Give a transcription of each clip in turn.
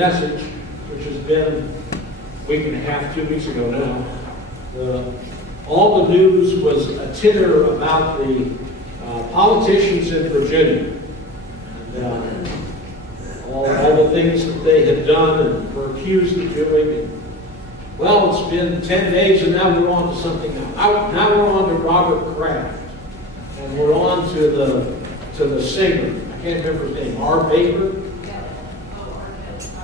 message, which has been a week and a half, 2 weeks ago now, all the news was a titter about the politicians in Virginia. And all the things that they had done and were accused of doing. And, well, it's been 10 days and now we're on to something else. Now we're on to Robert Kraft. And we're on to the singer. I can't remember his name. R. Baker?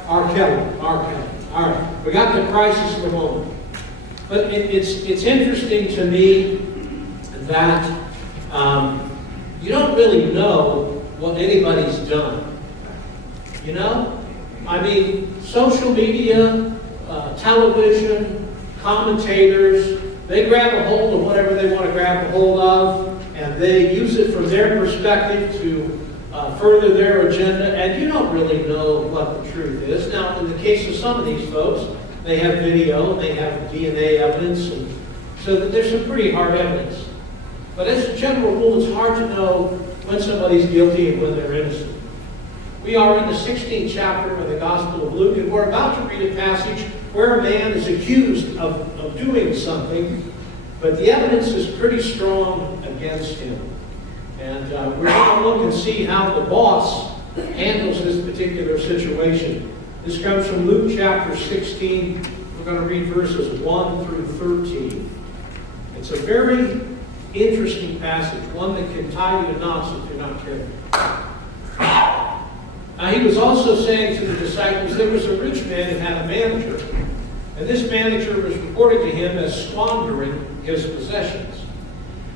R. Kelly. All right. We got the crisis of the moment. But it's interesting to me that you don't really know what anybody's done. You know? I mean, social media, television, commentators, they grab a hold of whatever they want to grab a hold of, and they use it from their perspective to further their agenda, and you don't really know what the truth is. Now, in the case of some of these folks, they have video, they have DNA evidence, and so that there's some pretty hard evidence. But as a general rule, it's hard to know when somebody's guilty and when they're innocent. We are in the 16th chapter of the Gospel of Luke, and we're about to read a passage where a man is accused of doing something, but the evidence is pretty strong against him. And we're going to look and see how the boss handles this particular situation. This comes from Luke chapter 16. We're going to read verses 1 through 13. It's a very interesting passage, one that can tie you to knots if you're not careful. Now, he was also saying to the disciples, there was a rich man who had a manager, and this manager was reported to him as squandering his possessions.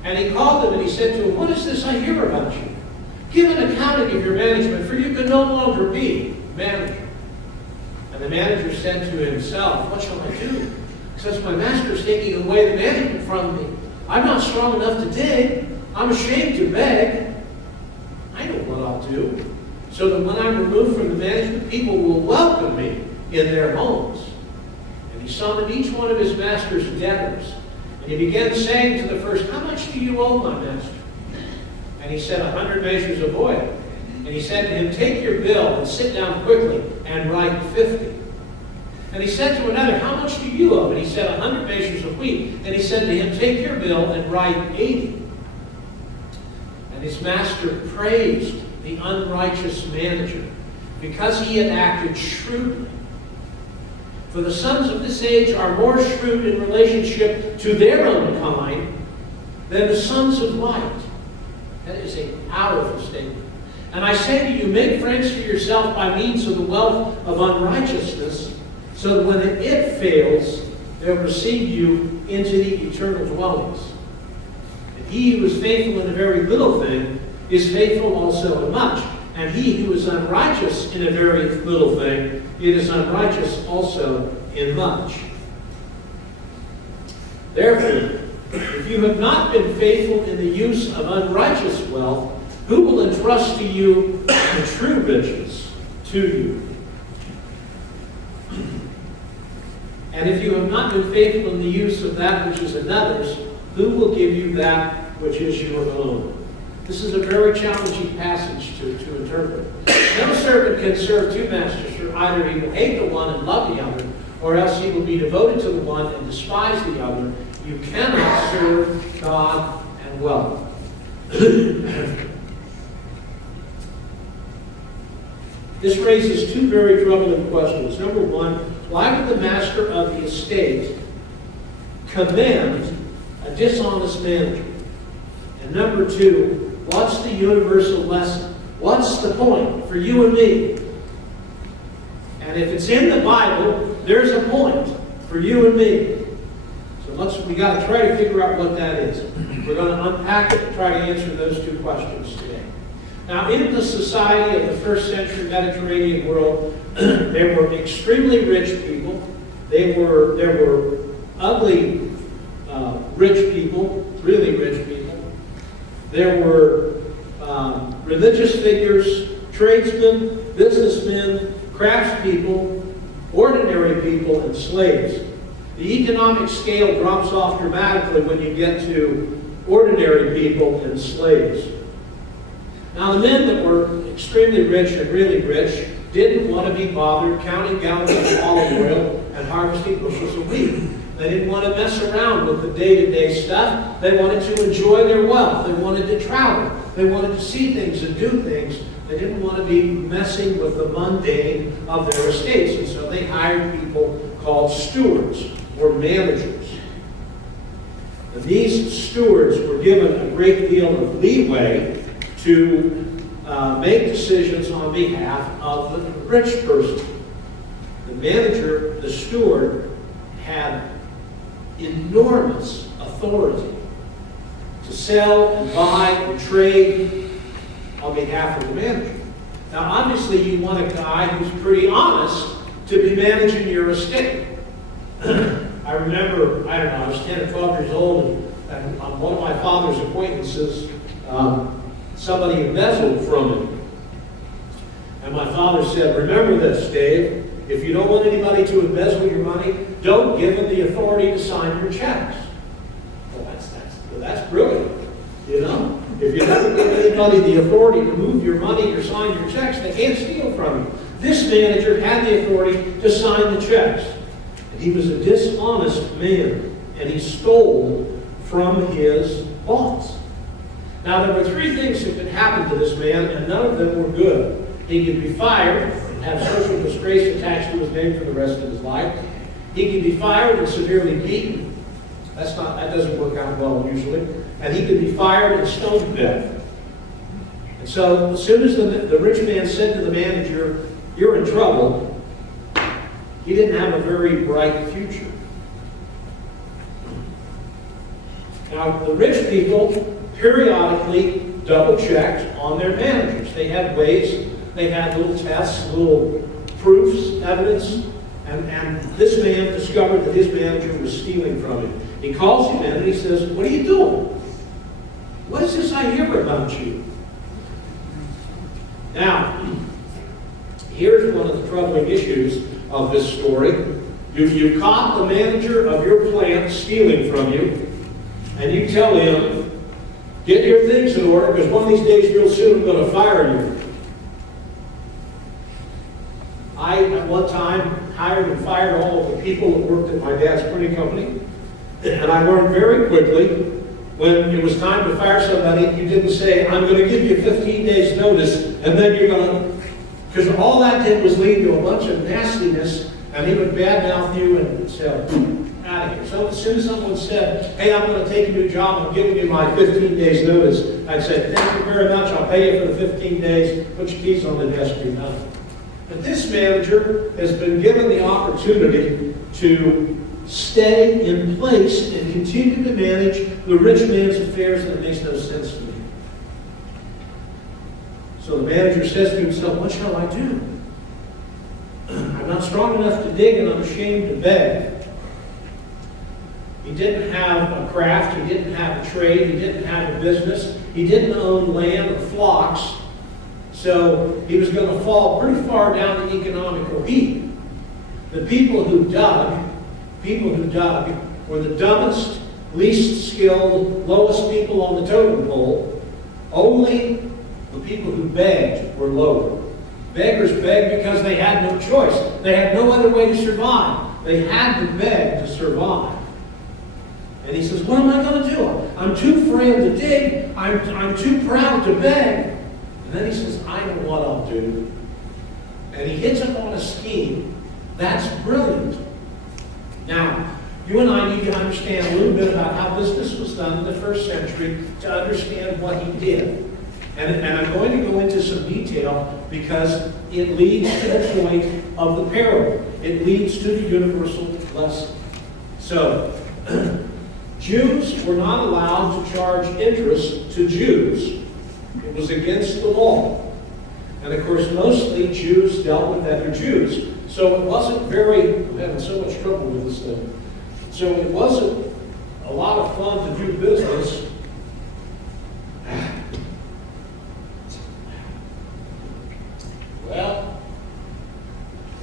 And he called them and he said to him, what is this I hear about you? Give an accounting of your management, for you can no longer be manager. And the manager said to himself, what shall I do? Since my master is taking away the management from me, I'm not strong enough to dig. I'm ashamed to beg. I know what I'll do, so that when I'm removed from the management, people will welcome me in their homes. And he summoned each one of his master's debtors. And he began saying to the first, how much do you owe my master? And he said, 100 measures of oil. And he said to him, take your bill and sit down quickly and write 50. And he said to another, how much do you owe? And he said, 100 measures of wheat. And he said to him, take your bill and write 80. And his master praised the unrighteous manager because he had acted shrewdly. For the sons of this age are more shrewd in relationship to their own kind than the sons of light. That is a powerful statement. And I say to you, make friends for yourself by means of the wealth of unrighteousness, so that when it fails, they'll receive you into the eternal dwellings. And he who is faithful in a very little thing is faithful also in much. And he who is unrighteous in a very little thing, it is unrighteous also in much. Therefore, if you have not been faithful in the use of unrighteous wealth, who will entrust to you the true riches to you? And if you have not been faithful in the use of that which is another's, who will give you that which is your own? This is a very challenging passage to interpret. No servant can serve two masters, for either he will hate the one and love the other, or else he will be devoted to the one and despise the other. You cannot serve God and wealth. This raises two very troubling questions. Number one, why would the master of the estate commend a dishonest manager? And number two, what's the universal lesson? What's the point for you and me? And if it's in the Bible, there's a point for you and me. So we got to try to figure out what that is. We're going to unpack it and try to answer those two questions today. Now, in the society of the first century Mediterranean world, there were extremely rich people. There were ugly, rich people, really rich people. There were religious figures, tradesmen, businessmen, craftspeople, ordinary people, and slaves. The economic scale drops off dramatically when you get to ordinary people and slaves. Now, the men that were extremely rich and really rich, didn't want to be bothered counting gallons of olive oil and harvesting bushels of wheat. They didn't want to mess around with the day-to-day stuff. They wanted to enjoy their wealth. They wanted to travel. They wanted to see things and do things. They didn't want to be messing with the mundane of their estates. And so they hired people called stewards or managers. And these stewards were given a great deal of leeway to make decisions on behalf of the rich person. The manager, the steward, had enormous authority to sell and buy and trade on behalf of the manager. Now, obviously, you want a guy who's pretty honest to be managing your estate. I remember, I don't know, I was 10 or 12 years old, and on one of my father's acquaintances, somebody embezzled from him. And my father said, remember this, Dave, if you don't want anybody to embezzle your money, don't give them the authority to sign your checks. Well, that's brilliant, you know? If you don't give anybody the authority to move your money or sign your checks, they can't steal from you. This manager had the authority to sign the checks. And he was a dishonest man, and he stole from his boss. Now, there were three things that could happen to this man, and none of them were good. He could be fired, have social disgrace attached to his name for the rest of his life. He could be fired and severely beaten. That doesn't work out well usually. And he could be fired and stoned to death. And so, as soon as the rich man said to the manager, "You're in trouble," he didn't have a very bright future. Now, the rich people periodically double-checked on their managers. They had ways, they had little tests, little proofs, evidence, and this man discovered that his manager was stealing from him. He calls him in and he says, "What are you doing? What is this I hear about you?" Now, here's one of the troubling issues of this story. You caught the manager of your plant stealing from you, and you tell him, "Get your things in order, because one of these days real soon I'm going to fire you." I, at one time, hired and fired all of the people that worked at my dad's printing company, and I learned very quickly when it was time to fire somebody, you didn't say, "I'm going to give you 15 days notice, and then you're going to," because all that did was lead to a bunch of nastiness, and he would badmouth you and say, "Out of here." So as soon as someone said, "Hey, I'm going to take a new job, I'm giving you my 15 days notice," I'd say, "Thank you very much, I'll pay you for the 15 days, put your keys on the desk, you're done." But this manager has been given the opportunity to stay in place and continue to manage the rich man's affairs, and it makes no sense to me. So the manager says to himself, "What shall I do? I'm not strong enough to dig, and I'm ashamed to beg." He didn't have a craft, he didn't have a trade, he didn't have a business, he didn't own land or flocks, so he was going to fall pretty far down the economical heap. The people who dug were the dumbest, least skilled, lowest people on the totem pole. Only the people who begged were lower. Beggars begged because they had no choice. They had no other way to survive. They had to beg to survive. And he says, "What am I going to do? I'm too frail to dig. I'm too proud to beg." And then he says, "I know what I'll do." And he hits up on a scheme that's brilliant. Now, you and I need to understand a little bit about how business was done in the first century to understand what he did. And I'm going to go into some detail because it leads to the point of the parable. It leads to the universal lesson. So, Jews were not allowed to charge interest to Jews. It was against the law. And of course, mostly Jews dealt with other Jews. So it wasn't I'm having so much trouble with this thing. So it wasn't a lot of fun to do business. Well,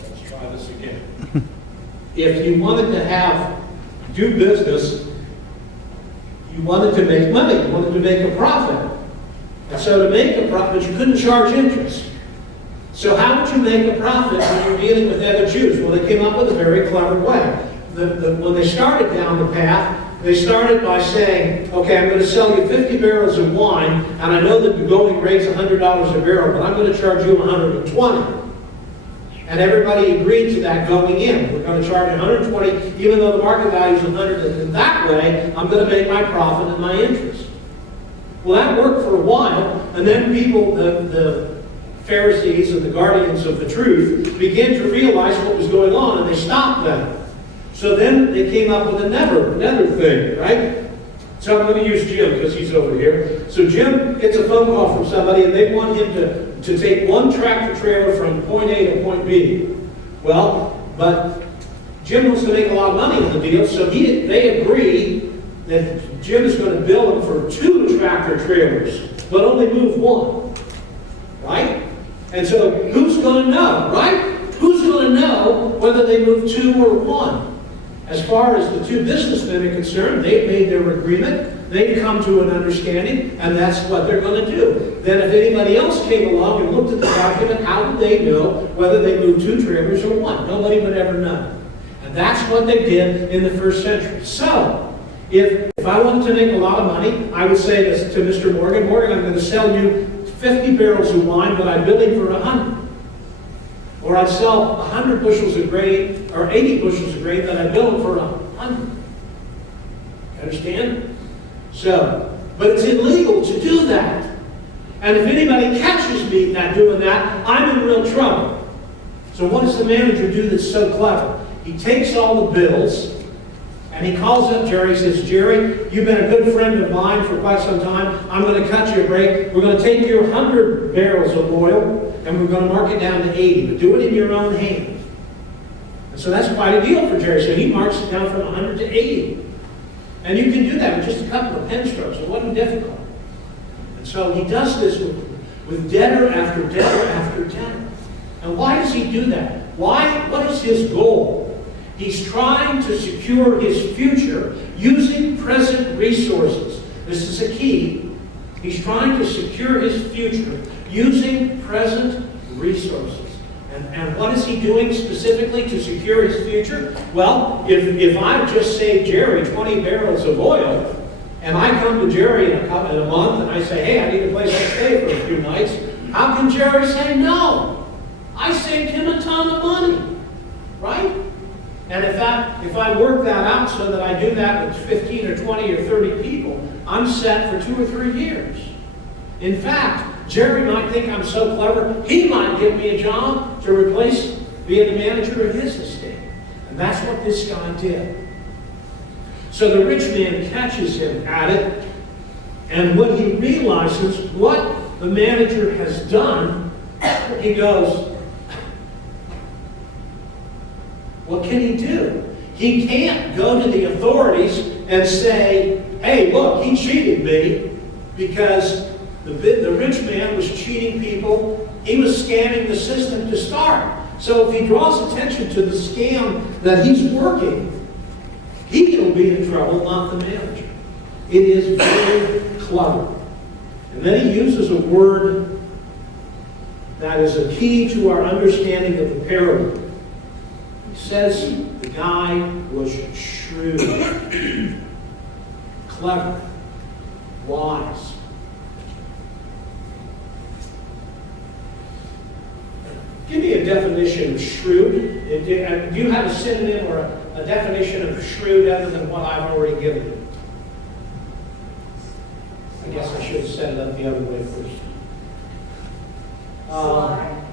let's try this again. If you wanted to do business, you wanted to make money, you wanted to make a profit. And so to make a profit, but you couldn't charge interest. So how would you make a profit when you're dealing with other Jews? Well, they came up with a very clever way. When they started down the path, they started by saying, okay, I'm going to sell you 50 barrels of wine, and I know that the going rate's $100 a barrel, but I'm going to charge you 120. And everybody agreed to that going in. We're going to charge 120, even though the market value is 100. And that way, I'm going to make my profit and my interest. Well, that worked for a while, and then people, the Pharisees and the guardians of the truth, began to realize what was going on, and they stopped that. So then they came up with another thing, right? So I'm going to use Jim because he's over here. So Jim gets a phone call from somebody, and they want him to take one tractor trailer from point A to point B. Well, but Jim wants to make a lot of money on the deal, so they agree that Jim is going to bill him for 2 tractor trailers, but only move 1. Right? And so who's going to know, right? Who's going to know whether they move 2 or 1? As far as the 2 businessmen are concerned, they've made their agreement, they've come to an understanding, and that's what they're going to do. Then if anybody else came along and looked at the document, how would they know whether they moved 2 trailers or 1? Nobody would ever know. And that's what they did in the first century. So, if I wanted to make a lot of money, I would say this to Mr. Morgan, I'm going to sell you 50 barrels of wine, but I'm billing for 100. Or I'd sell 100 bushels of grain, or 80 bushels of grain, that I bill them for 100. Understand? So, but it's illegal to do that. And if anybody catches me not doing that, I'm in real trouble. So what does the manager do that's so clever? He takes all the bills, and he calls up Jerry. He says, Jerry, you've been a good friend of mine for quite some time. I'm going to cut you a break. We're going to take your 100 barrels of oil, and we're going to mark it down to 80. But do it in your own hand. And so that's quite a deal for Jerry. So he marks it down from 100 to 80. And you can do that with just a couple of pen strokes. It wasn't difficult. And so he does this with debtor after debtor after debtor. And why does he do that? Why? What is his goal? He's trying to secure his future using present resources. This is a key. He's trying to secure his future using present resources. And what is he doing specifically to secure his future? Well, if I just saved Jerry 20 barrels of oil, and I come to Jerry in a month and I say, hey, I need a place to stay for a few nights, how can Jerry say no? I saved him a ton of money, right? And if I work that out so that I do that with 15 or 20 or 30 people, I'm set for 2 or 3 years. In fact, Jerry might think I'm so clever, he might give me a job to replace being the manager of his estate. And that's what this guy did. So the rich man catches him at it, and when he realizes what the manager has done, he goes, what can he do? He can't go to the authorities and say, hey, look, he cheated me, because the rich man was cheating people. He was scamming the system to start. So if he draws attention to the scam that he's working, he will be in trouble, not the manager. It is very clever. And then he uses a word that is a key to our understanding of the parable. He says the guy was shrewd, clever, wise. Give me a definition of shrewd. Do you have a synonym or a definition of shrewd other than what I've already given you? I guess I should have set it up the other way first. Sly.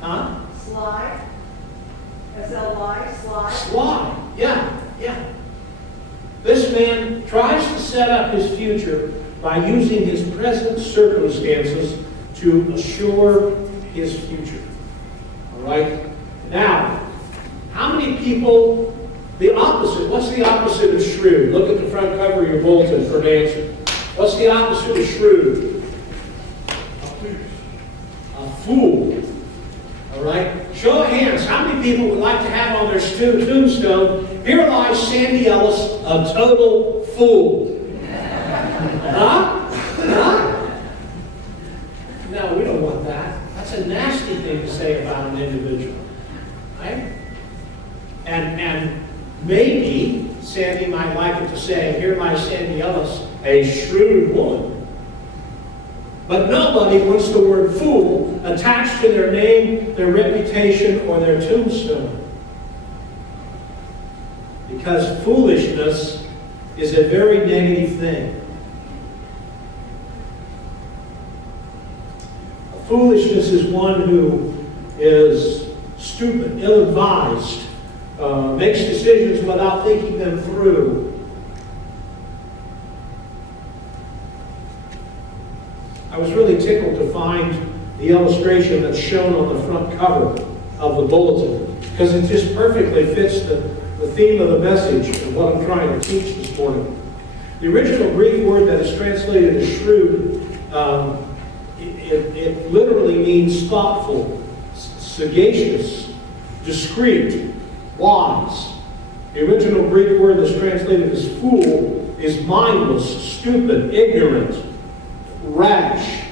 Huh? Sly. S-L-Y, sly. Sly. Yeah. This man tries to set up his future by using his present circumstances to assure his future. All right? Now, how many people, the opposite, what's the opposite of shrewd? Look at the front cover of your bulletin for an answer. What's the opposite of shrewd? A fool. All right? Show of hands, how many people would like to have on their tombstone, here lies Sandy Ellis, a total fool? Huh? an individual. Right? And maybe Sandy might like it to say, here lies Sandy Ellis, a shrewd woman. But nobody wants the word fool attached to their name, their reputation, or their tombstone. Because foolishness is a very negative thing. Foolishness is one who is stupid, ill-advised, makes decisions without thinking them through. I was really tickled to find the illustration that's shown on the front cover of the bulletin, because it just perfectly fits the theme of the message and what I'm trying to teach this morning. The original Greek word that is translated as shrewd, it literally means thoughtful, sagacious, discreet, wise. The original Greek word that's translated as fool is mindless, stupid, ignorant, rash.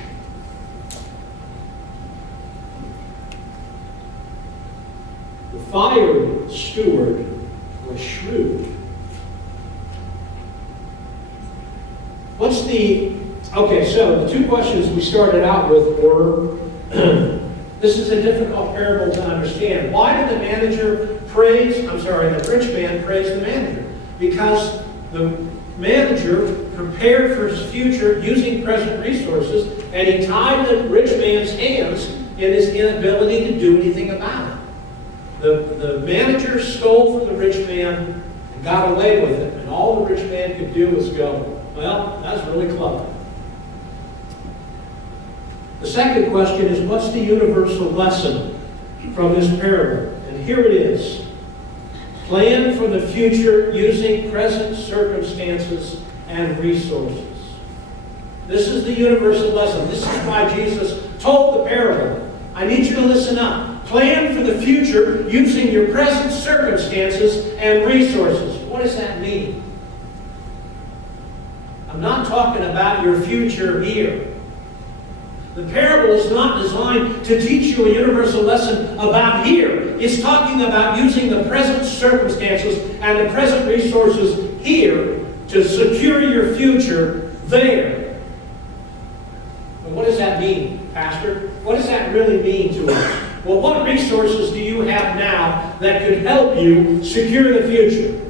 The fired steward was shrewd. Okay, so the two questions we started out with were, this is a difficult parable to understand. Why did the rich man praise the manager? Because the manager prepared for his future using present resources, and he tied the rich man's hands in his inability to do anything about it. The manager stole from the rich man and got away with it, and all the rich man could do was go, well, that's really clever. The second question is, what's the universal lesson from this parable? And here it is. Plan for the future using present circumstances and resources. This is the universal lesson. This is why Jesus told the parable. I need you to listen up. Plan for the future using your present circumstances and resources. What does that mean? I'm not talking about your future here. The parable is not designed to teach you a universal lesson about here. It's talking about using the present circumstances and the present resources here to secure your future there. But what does that mean, Pastor? What does that really mean to us? Well, what resources do you have now that could help you secure the future?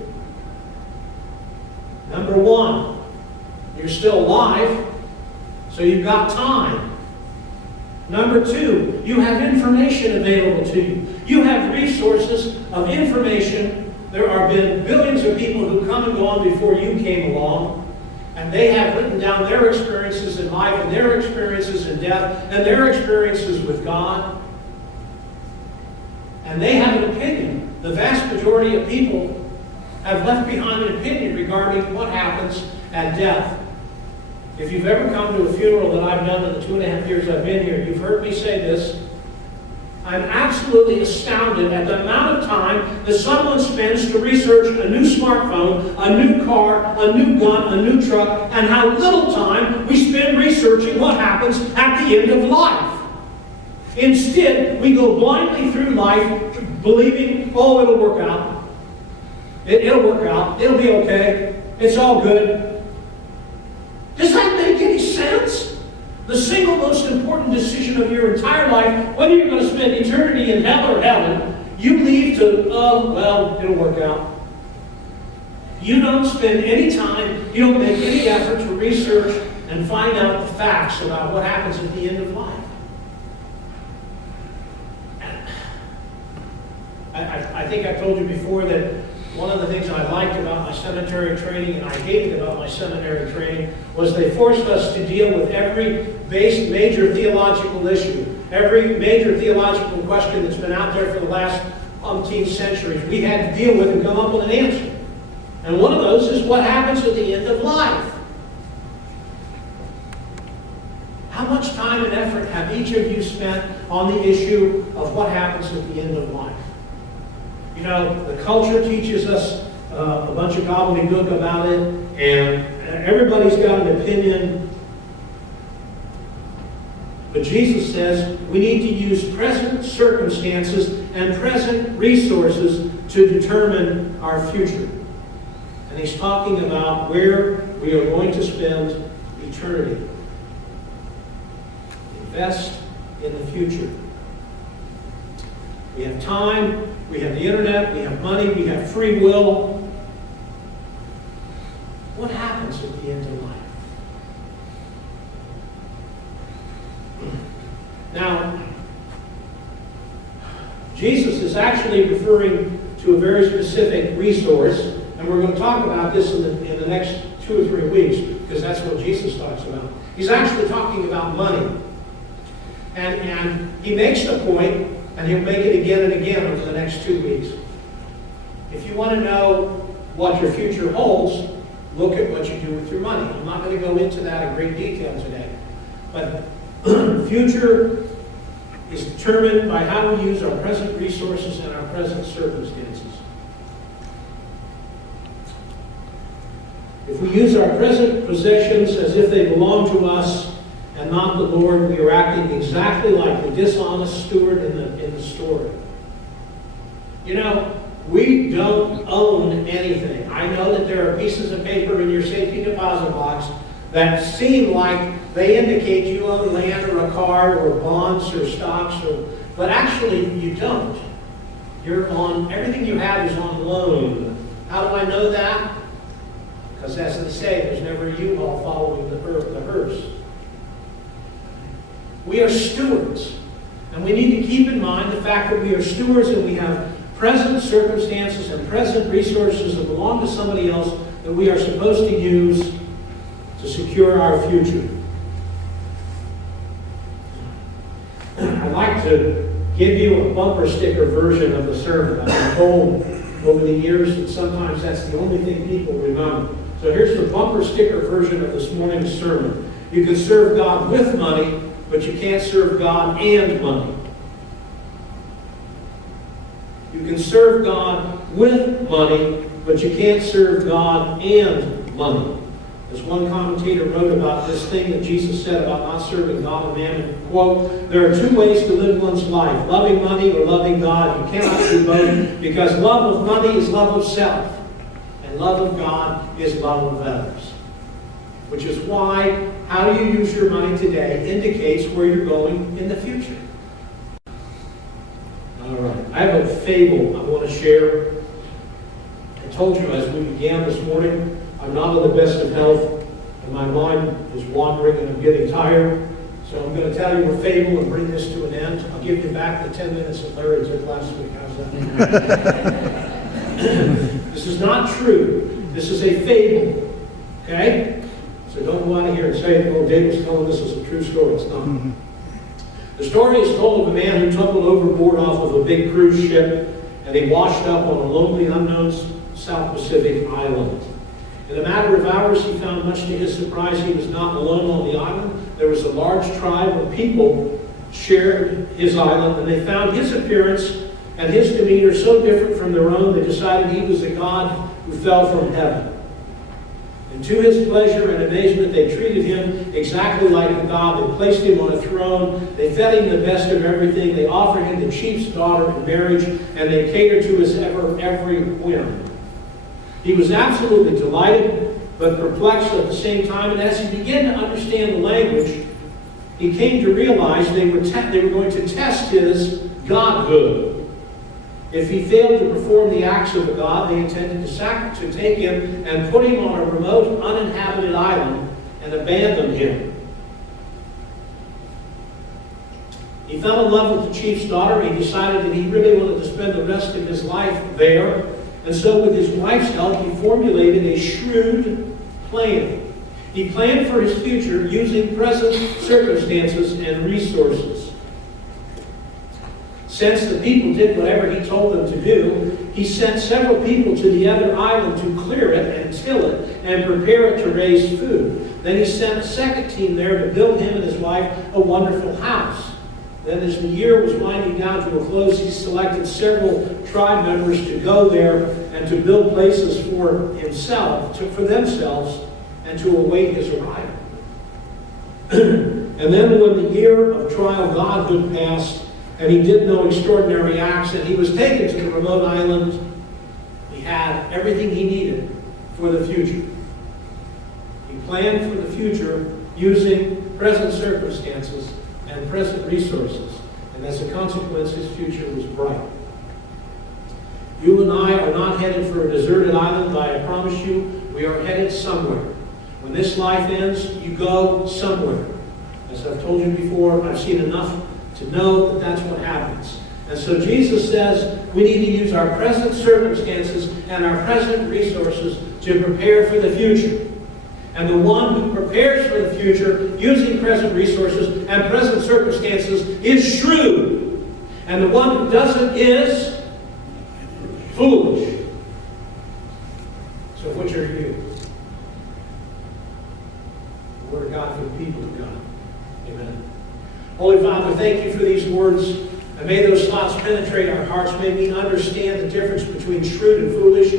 Number one, you're still alive, so you've got time. Number two, you have information available to you. You have resources of information. There have been billions of people who come and gone before you came along, and they have written down their experiences in life and their experiences in death and their experiences with God. And they have an opinion. The vast majority of people have left behind an opinion regarding what happens at death. If you've ever come to a funeral that I've done in the 2.5 years I've been here, you've heard me say this. I'm absolutely astounded at the amount of time that someone spends to research a new smartphone, a new car, a new gun, a new truck, and how little time we spend researching what happens at the end of life. Instead, we go blindly through life believing, oh, it'll work out. It'll work out. It'll be okay. It's all good. Does that make any sense? The single most important decision of your entire life, whether you're going to spend eternity in hell or heaven, you leave to, oh, well, it'll work out. You don't spend any time, you don't make any effort to research and find out the facts about what happens at the end of life. I think I told you before that one of the things I liked about my seminary training and I hated about my seminary training was they forced us to deal with every major theological issue, every major theological question that's been out there for the last umpteen centuries. We had to deal with and come up with an answer. And one of those is what happens at the end of life. How much time and effort have each of you spent on the issue of what happens at the end of life? You know, the culture teaches us a bunch of gobbledygook about it, and everybody's got an opinion. But Jesus says we need to use present circumstances and present resources to determine our future. And he's talking about where we are going to spend eternity. Invest in the future. We have time, we have the internet, we have money, we have free will. What happens at the end of life? Now, Jesus is actually referring to a very specific resource, and we're going to talk about this in the next 2 or 3 weeks, because that's what Jesus talks about. He's actually talking about money. And he makes the point, and he'll make it again and again over the next 2 weeks. If you want to know what your future holds, look at what you do with your money. I'm not going to go into that in great detail today. But future is determined by how we use our present resources and our present circumstances. If we use our present possessions as if they belong to us and not the Lord, we are acting exactly like the dishonest steward in the story. You know, we don't own anything. I know that there are pieces of paper in your safety deposit box that seem like they indicate you own land or a car or bonds or stocks, but actually you don't. Everything you have is on loan. How do I know that? Because as they say, there's never a U-Haul following the hearse. We are stewards. And we need to keep in mind the fact that we are stewards and we have present circumstances and present resources that belong to somebody else that we are supposed to use to secure our future. I'd like to give you a bumper sticker version of the sermon. I've been told over the years that sometimes that's the only thing people remember. So here's the bumper sticker version of this morning's sermon. You can serve God with money, but you can't serve God and money. You can serve God with money, but you can't serve God and money. As one commentator wrote about this thing that Jesus said about not serving God and mammon, quote, "There are 2 ways to live one's life, loving money or loving God. You cannot do both, because love of money is love of self, and love of God is love of others." Which is why how you use your money today indicates where you're going in the future. All right, I have a fable I want to share. I told you as we began this morning, I'm not in the best of health, and my mind is wandering, and I'm getting tired. So I'm going to tell you a fable and bring this to an end. I'll give you back the 10 minutes that Larry took last week. How's that? This is not true. This is a fable. Okay? So don't go out of here and say, "Oh, David's telling this is a true story." It's not. The story is told of a man who tumbled overboard off of a big cruise ship, and he washed up on a lonely, unknown South Pacific island. In a matter of hours, he found, much to his surprise, he was not alone on the island. There was a large tribe of people shared his island, and they found his appearance and his demeanor so different from their own, they decided he was a god who fell from heaven. And to his pleasure and amazement, they treated him exactly like a god. They placed him on a throne. They fed him the best of everything. They offered him the chief's daughter in marriage, and they catered to his every whim. He was absolutely delighted, but perplexed at the same time. And as he began to understand the language, he came to realize they were going to test his godhood. If he failed to perform the acts of a god, they intended to take him and put him on a remote, uninhabited island and abandon him. He fell in love with the chief's daughter. He decided that he really wanted to spend the rest of his life there. And so with his wife's help, he formulated a shrewd plan. He planned for his future using present circumstances and resources. Since the people did whatever he told them to do, he sent several people to the other island to clear it and till it and prepare it to raise food. Then he sent a second team there to build him and his wife a wonderful house. Then as the year was winding down to a close, he selected several tribe members to go there and to build places for themselves, and to await his arrival. And then when the year of trial godhood passed, and he did no extraordinary acts, and he was taken to the remote island, he had everything he needed for the future. He planned for the future using present circumstances and present resources. And as a consequence, his future was bright. You and I are not headed for a deserted island, I promise you. We are headed somewhere. When this life ends, you go somewhere. As I've told you before, I've seen enough to know that that's what happens. And so Jesus says we need to use our present circumstances and our present resources to prepare for the future. And the one who prepares for the future using present resources and present circumstances is shrewd. And the one who doesn't is foolish. So which are you? The Word of God for the people of God. Amen. Holy Father, thank you for these words. And may those thoughts penetrate our hearts. May we understand the difference between shrewd and foolish.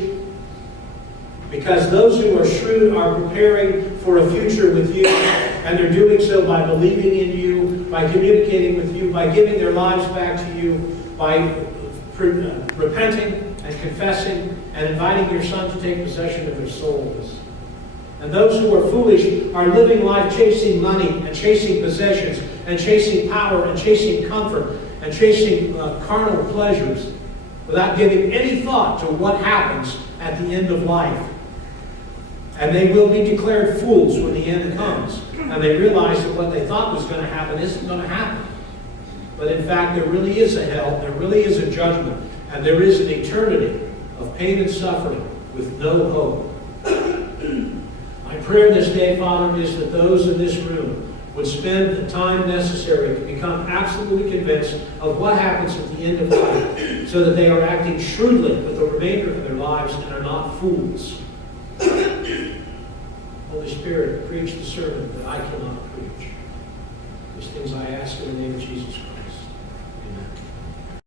Because those who are shrewd are preparing for a future with you. And they're doing so by believing in you, by communicating with you, by giving their lives back to you, by repenting and confessing and inviting your Son to take possession of their souls. And those who are foolish are living life chasing money and chasing possessions and chasing power and chasing comfort and chasing carnal pleasures without giving any thought to what happens at the end of life. And they will be declared fools when the end comes. And they realize that what they thought was going to happen isn't going to happen. But in fact, there really is a hell, there really is a judgment, and there is an eternity of pain and suffering with no hope. My prayer this day, Father, is that those in this room would spend the time necessary to become absolutely convinced of what happens at the end of life, so that they are acting shrewdly with the remainder of their lives and are not fools. Holy Spirit, preach the sermon that I cannot preach. These things I ask in the name of Jesus Christ.